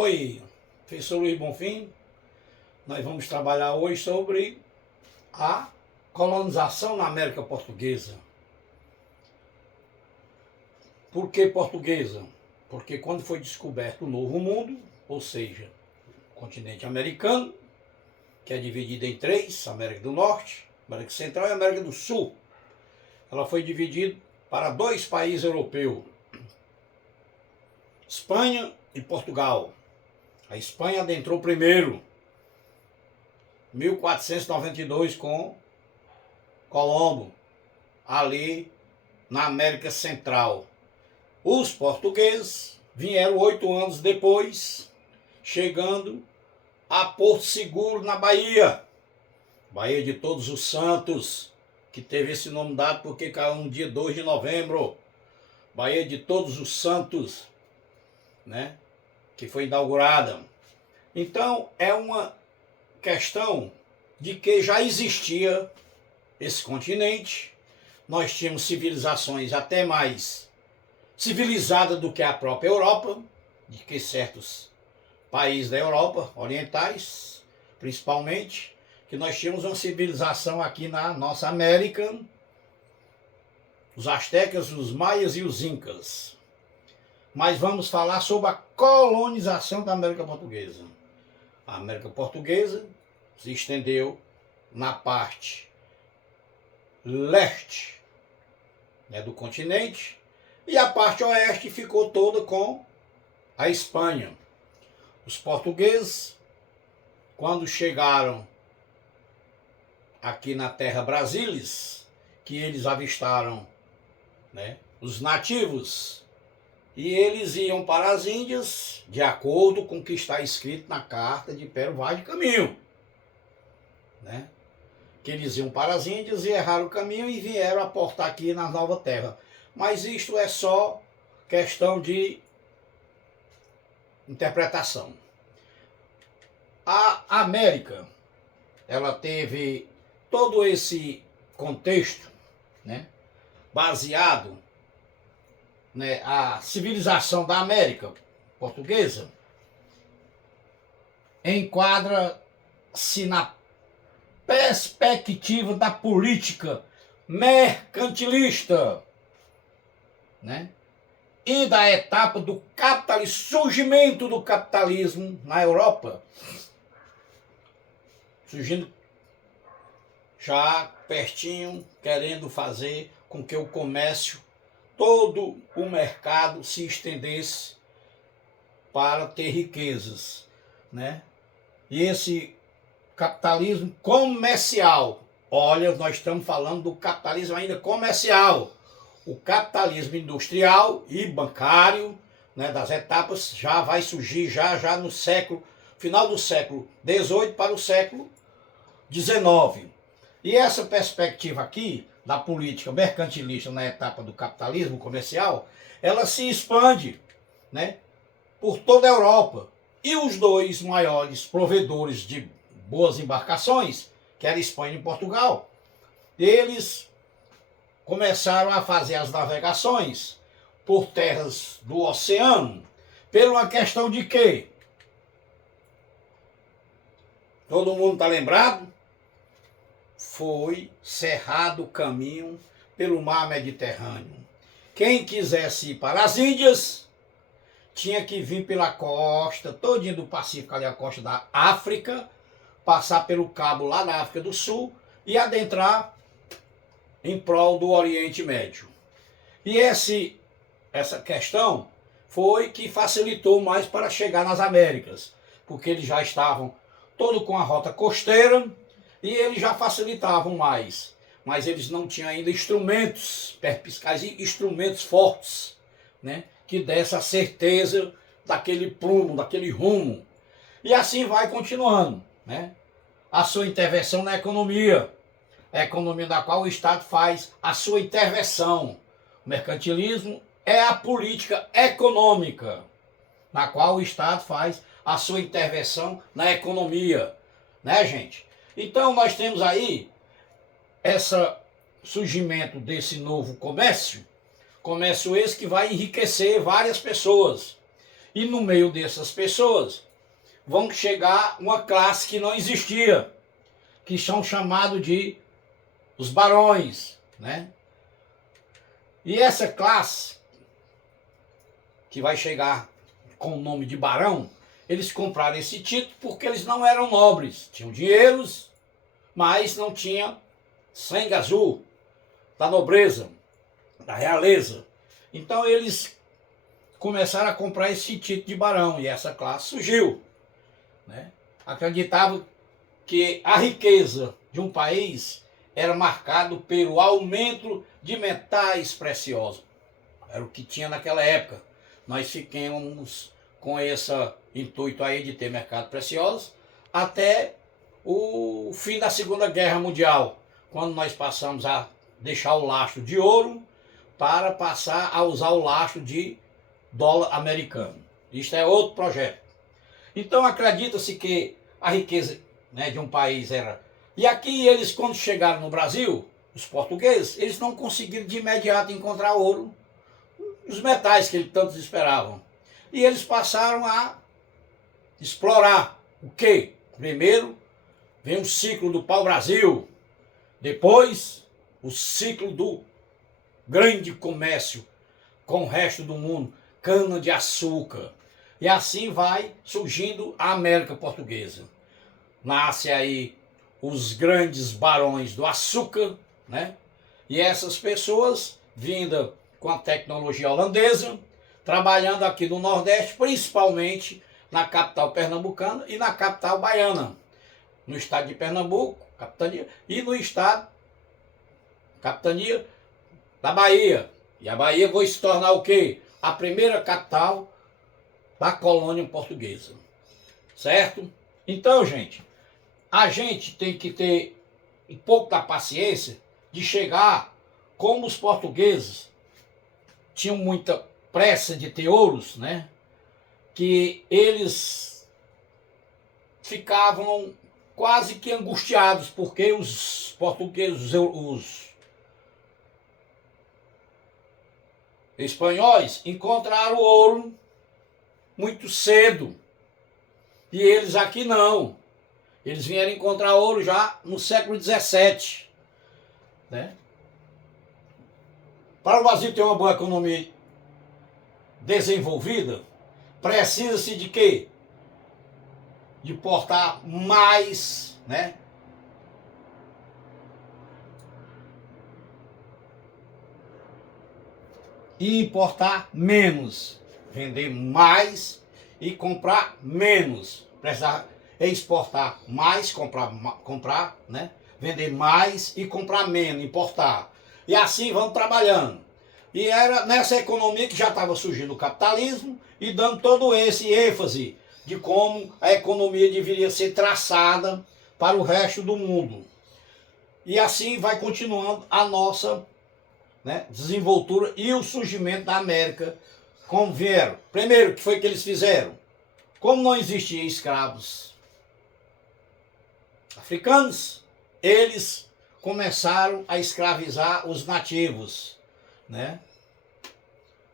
Oi, professor Luiz Bonfim. Nós vamos trabalhar hoje sobre a colonização na América Portuguesa. Por que portuguesa? Porque quando foi descoberto o Novo Mundo, ou seja, o continente americano, que é dividido em três, América do Norte, América Central e América do Sul, ela foi dividida para dois países europeus, Espanha e Portugal. A Espanha adentrou primeiro, 1492, com Colombo, ali na América Central. Os portugueses vieram 8 anos depois, chegando a Porto Seguro, na Bahia. Bahia de Todos os Santos, que teve esse nome dado porque caiu no dia 2 de novembro. Bahia de Todos os Santos, né? Que foi inaugurada. Então, é uma questão de que já existia esse continente. Nós tínhamos civilizações até mais civilizadas do que a própria Europa, de que certos países da Europa, orientais, principalmente, que nós tínhamos uma civilização aqui na nossa América, os astecas, os maias e os incas. Mas vamos falar sobre a colonização da América Portuguesa. A América Portuguesa se estendeu na parte leste, né, do continente, e a parte oeste ficou toda com a Espanha. Os portugueses, quando chegaram aqui na terra Brasília, que eles avistaram, né, os nativos, e eles iam para as Índias, de acordo com o que está escrito na carta de Pero Vaz de Caminho, né? Que eles iam para as Índias e erraram o caminho e vieram aportar aqui na Nova Terra. Mas isto é só questão de interpretação. A América, ela teve todo esse contexto, né, baseado, né, a civilização da América Portuguesa enquadra-se na perspectiva da política mercantilista, né, e da etapa do capitalismo, surgimento do capitalismo na Europa, surgindo já pertinho, querendo fazer com que o comércio, todo o mercado se estendesse para ter riquezas, né? E esse capitalismo comercial, olha, nós estamos falando do capitalismo ainda comercial. O capitalismo industrial e bancário, né, das etapas, já vai surgir já no século, final do século XVIII para o século XIX. E essa perspectiva aqui, da política mercantilista na etapa do capitalismo comercial, ela se expande, né, por toda a Europa. E os dois maiores provedores de boas embarcações, que era Espanha e Portugal, eles começaram a fazer as navegações por terras do oceano, por uma questão de quê? Todo mundo está lembrado? Foi cerrado o caminho pelo mar Mediterrâneo. Quem quisesse ir para as Índias tinha que vir pela costa, todinha do Pacífico, ali a costa da África, passar pelo cabo lá na África do Sul e adentrar em prol do Oriente Médio. E essa questão foi que facilitou mais para chegar nas Américas, porque eles já estavam todo com a rota costeira, e eles já facilitavam mais, mas eles não tinham ainda instrumentos perspicazes e instrumentos fortes, né, que desse a certeza daquele prumo, daquele rumo. E assim vai continuando, né, a sua intervenção na economia, a economia da qual o Estado faz a sua intervenção. O mercantilismo é a política econômica, na qual o Estado faz a sua intervenção na economia, né, gente? Então, nós temos aí esse surgimento desse novo comércio esse que vai enriquecer várias pessoas. E no meio dessas pessoas vão chegar uma classe que não existia, que são chamados de os barões, né? E essa classe que vai chegar com o nome de barão, eles compraram esse título porque eles não eram nobres, tinham dinheiros, mas não tinha sangue azul da nobreza, da realeza. Então eles começaram a comprar esse título de barão e essa classe surgiu, né? Acreditavam que a riqueza de um país era marcado pelo aumento de metais preciosos. Era o que tinha naquela época. Nós ficamos com esse intuito aí de ter mercado precioso até o fim da Segunda Guerra Mundial, quando nós passamos a deixar o lastro de ouro para passar a usar o lastro de dólar americano. Isto é outro projeto. Então acredita-se que a riqueza, né, de um país era... E aqui eles, quando chegaram no Brasil, os portugueses, eles não conseguiram de imediato encontrar ouro, os metais que eles tantos esperavam. E eles passaram a explorar o quê? Primeiro vem o ciclo do pau-brasil, depois o ciclo do grande comércio com o resto do mundo, cana-de-açúcar. E assim vai surgindo a América Portuguesa. Nasce aí os grandes barões do açúcar, né? E essas pessoas, vinda com a tecnologia holandesa, trabalhando aqui no Nordeste, principalmente na capital pernambucana e na capital baiana. No estado de Pernambuco, capitania, e no estado, capitania da Bahia. E a Bahia vai se tornar o quê? A primeira capital da colônia portuguesa. Certo? Então, gente, a gente tem que ter um pouco da paciência de chegar, como os portugueses tinham muita pressa de ter ouros, né? Que eles ficavam quase que angustiados, porque os portugueses, os espanhóis encontraram ouro muito cedo. E eles aqui não. Eles vieram encontrar ouro já no século XVII. Né? Para o Brasil ter uma boa economia desenvolvida, precisa-se de quê? De importar mais, né? E importar menos. Vender mais e comprar menos. Precisar exportar mais, comprar, né? Vender mais e comprar menos, importar. E assim vamos trabalhando. E era nessa economia que já estava surgindo o capitalismo e dando todo esse ênfase de como a economia deveria ser traçada para o resto do mundo. E assim vai continuando a nossa, né, desenvoltura e o surgimento da América. Como vieram? Primeiro, o que foi que eles fizeram? Como não existiam escravos africanos, eles começaram a escravizar os nativos, né?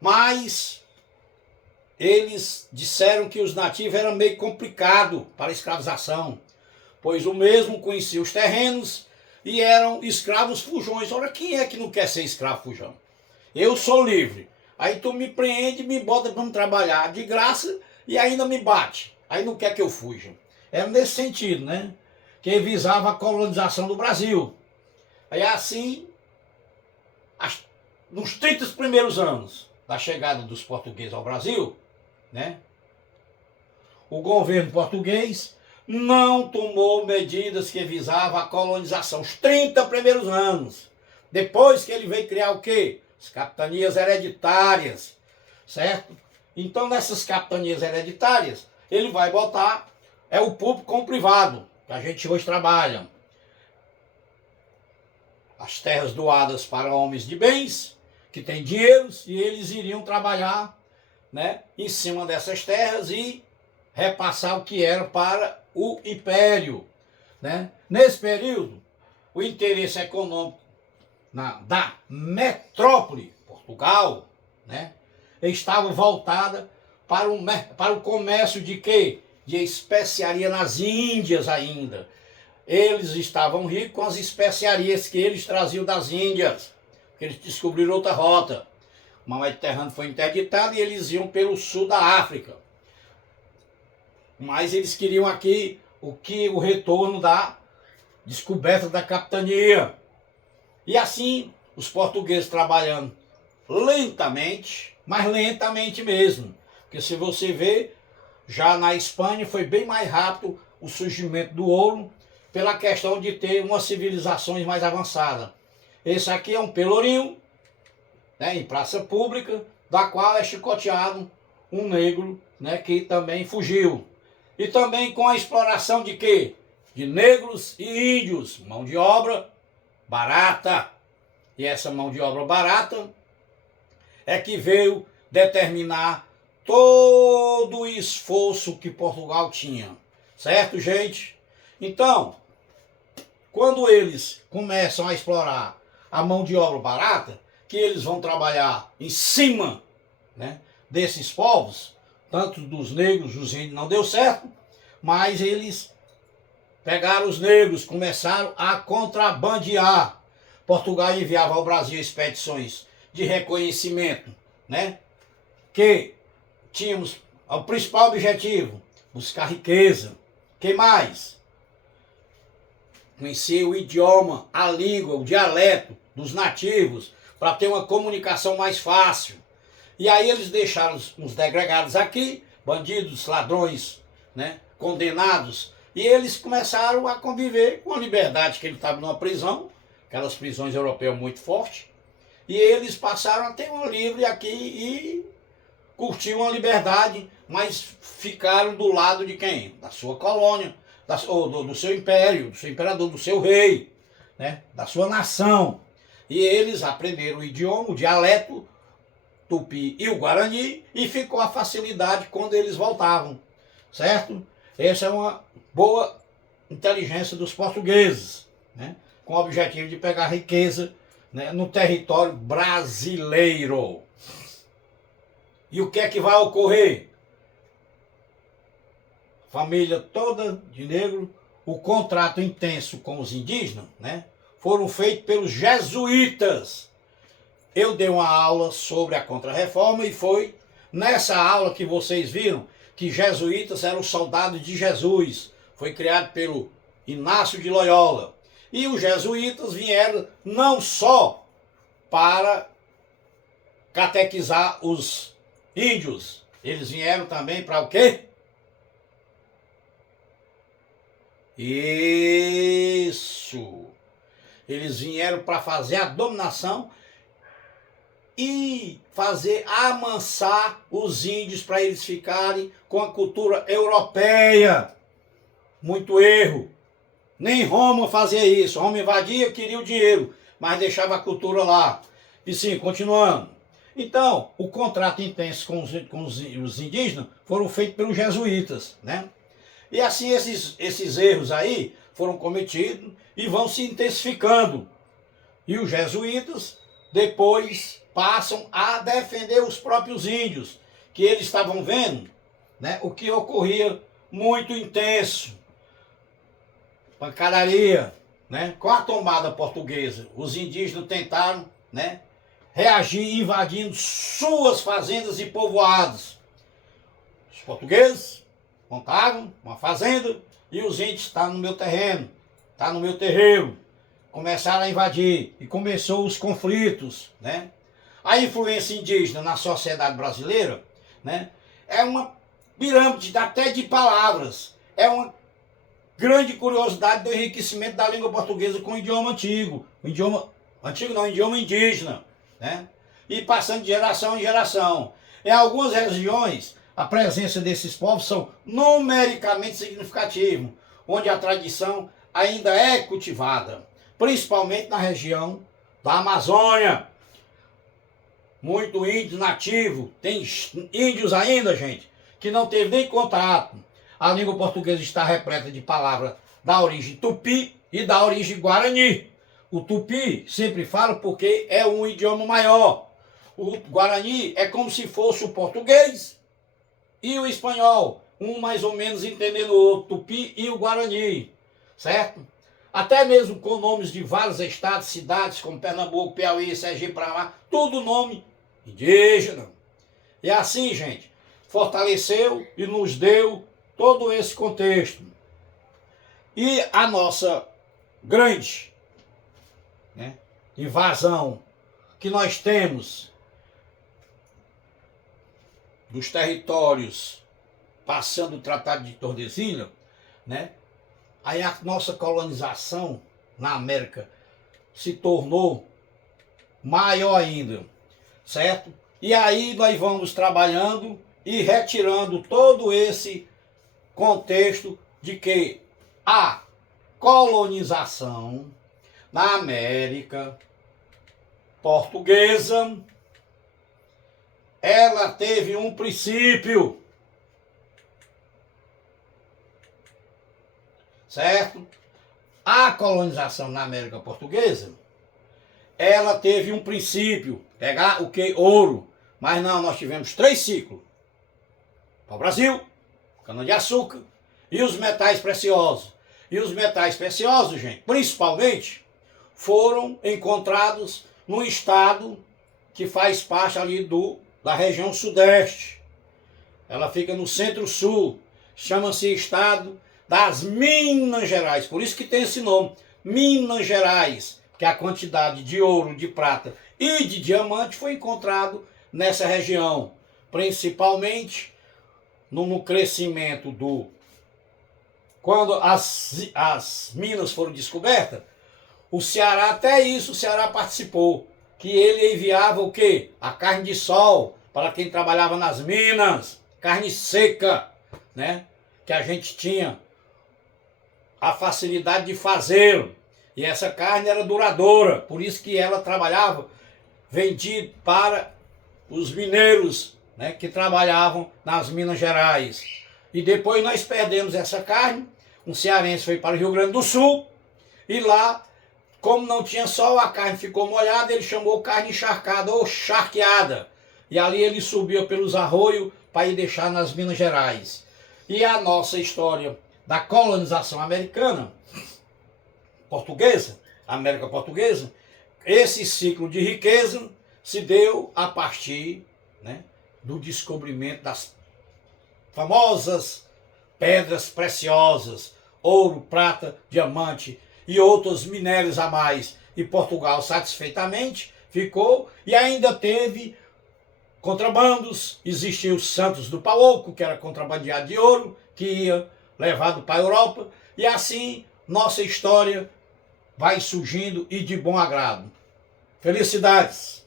Mas eles disseram que os nativos eram meio complicado para a escravização, pois o mesmo conhecia os terrenos e eram escravos fujões. Ora, quem é que não quer ser escravo fujão? Eu sou livre. Aí tu me prende, me bota para trabalhar de graça e ainda me bate. Aí não quer que eu fuja. Era nesse sentido, né? Que visava a colonização do Brasil. Aí assim, nos 30 primeiros anos da chegada dos portugueses ao Brasil, né? O governo português não tomou medidas que visavam a colonização. Os 30 primeiros anos. Depois que ele veio criar o quê? As capitanias hereditárias, certo? Então, nessas capitanias hereditárias, ele vai botar o público com o privado, que a gente hoje trabalha. As terras doadas para homens de bens, que têm dinheiros, e eles iriam trabalhar, né, em cima dessas terras e repassar o que era para o império. Né? Nesse período, o interesse econômico da metrópole, Portugal, né, estava voltada para o comércio de quê? De especiaria nas Índias ainda. Eles estavam ricos com as especiarias que eles traziam das Índias. Eles descobriram outra rota. O mar Mediterrâneo foi interditado e eles iam pelo sul da África. Mas eles queriam aqui o retorno da descoberta da capitania. E assim, os portugueses trabalhando lentamente, mas lentamente mesmo. Porque se você vê, já na Espanha foi bem mais rápido o surgimento do ouro, pela questão de ter umas civilizações mais avançadas. Esse aqui é um pelourinho, né, em praça pública, da qual é chicoteado um negro, né, que também fugiu. E também com a exploração de quê? De negros e índios, mão de obra barata. E essa mão de obra barata é que veio determinar todo o esforço que Portugal tinha. Certo, gente? Então, quando eles começam a explorar a mão de obra barata, que eles vão trabalhar em cima, né, desses povos, tanto dos negros, dos índios, não deu certo, mas eles pegaram os negros, começaram a contrabandear. Portugal enviava ao Brasil expedições de reconhecimento, né, que tínhamos o principal objetivo, buscar riqueza. Que mais? Conhecer o idioma, a língua, o dialeto dos nativos, para ter uma comunicação mais fácil. E aí eles deixaram uns degregados aqui, bandidos, ladrões, né, condenados, e eles começaram a conviver com a liberdade, que ele estava numa prisão, aquelas prisões europeias muito fortes, e eles passaram a ter uma livre aqui e curtiam a liberdade, mas ficaram do lado de quem? Da sua colônia, do seu império, do seu imperador, do seu rei, né, da sua nação. E eles aprenderam o idioma, o dialeto, Tupi e o Guarani, e ficou a facilidade quando eles voltavam, certo? Essa é uma boa inteligência dos portugueses, né, com o objetivo de pegar riqueza, né, no território brasileiro. E o que é que vai ocorrer? Família toda de negro, o contrato intenso com os indígenas, né, foram feitos pelos jesuítas. Eu dei uma aula sobre a Contra-Reforma e foi nessa aula que vocês viram que jesuítas eram soldados de Jesus. Foi criado pelo Inácio de Loyola. E os jesuítas vieram não só para catequizar os índios, eles vieram também para o quê? Isso! Eles vieram para fazer a dominação e fazer amansar os índios para eles ficarem com a cultura europeia. Muito erro. Nem Roma fazia isso. Roma invadia, queria o dinheiro, mas deixava a cultura lá. E sim, continuando. Então, o contrato intenso com os indígenas foram feitos pelos jesuítas, né? E assim esses erros aí foram cometidos e vão se intensificando. E os jesuítas depois passam a defender os próprios índios, que eles estavam vendo, né, o que ocorria muito intenso. Pancadaria, né? Com a tomada portuguesa, os indígenas tentaram, né, reagir invadindo suas fazendas e povoados. Os portugueses montavam uma fazenda e os índios estão no meu terreno, está no meu terreiro. Começaram a invadir e começou os conflitos, né? A influência indígena na sociedade brasileira, né, é uma pirâmide até de palavras. É uma grande curiosidade do enriquecimento da língua portuguesa com o idioma antigo. O idioma antigo não, o idioma indígena, né? E passando de geração em geração. Em algumas regiões, a presença desses povos são numericamente significativos, onde a tradição ainda é cultivada, principalmente na região da Amazônia. Muito índio nativo, tem índios ainda, gente, que não teve nem contato. A língua portuguesa está repleta de palavras da origem tupi e da origem guarani. O tupi sempre falo porque é um idioma maior. O guarani é como se fosse o português, e o espanhol, um mais ou menos entendendo o outro, Tupi e o Guarani, certo? Até mesmo com nomes de vários estados, cidades, como Pernambuco, Piauí, Sergipe, Paraná, tudo nome indígena. E assim, gente, fortaleceu e nos deu todo esse contexto. E a nossa grande, né, invasão que nós temos dos territórios passando o Tratado de Tordesilhas, né? Aí a nossa colonização na América se tornou maior ainda, certo? E aí nós vamos trabalhando e retirando todo esse contexto de que a colonização na América portuguesa, ela teve um princípio, certo? A colonização na América Portuguesa, ela teve um princípio, pegar o que? Ouro. Mas não, nós tivemos 3 ciclos. Para o Brasil, cana-de-açúcar e os metais preciosos. E os metais preciosos, gente, principalmente, foram encontrados no estado que faz parte ali da região sudeste. Ela fica no centro-sul, chama-se estado das Minas Gerais, por isso que tem esse nome, Minas Gerais, que a quantidade de ouro, de prata e de diamante foi encontrado nessa região, principalmente no crescimento quando as minas foram descobertas, o Ceará, até isso o Ceará participou, que ele enviava o quê? A carne de sol para quem trabalhava nas minas, carne seca, né? Que a gente tinha a facilidade de fazer. E essa carne era duradoura, por isso que ela trabalhava, vendia para os mineiros, né, que trabalhavam nas Minas Gerais. E depois nós perdemos essa carne, um cearense foi para o Rio Grande do Sul, e lá, como não tinha sol, a carne ficou molhada, ele chamou carne encharcada ou charqueada. E ali ele subia pelos arroios para ir deixar nas Minas Gerais. E a nossa história da colonização americana, portuguesa, América Portuguesa, esse ciclo de riqueza se deu a partir, né, do descobrimento das famosas pedras preciosas, ouro, prata, diamante e outros minérios a mais. E Portugal satisfeitamente ficou e ainda teve contrabandos. Existia o Santos do Pauoco, que era contrabandeado de ouro, que ia levado para a Europa. E assim nossa história vai surgindo e de bom agrado. Felicidades!